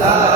감사합니다.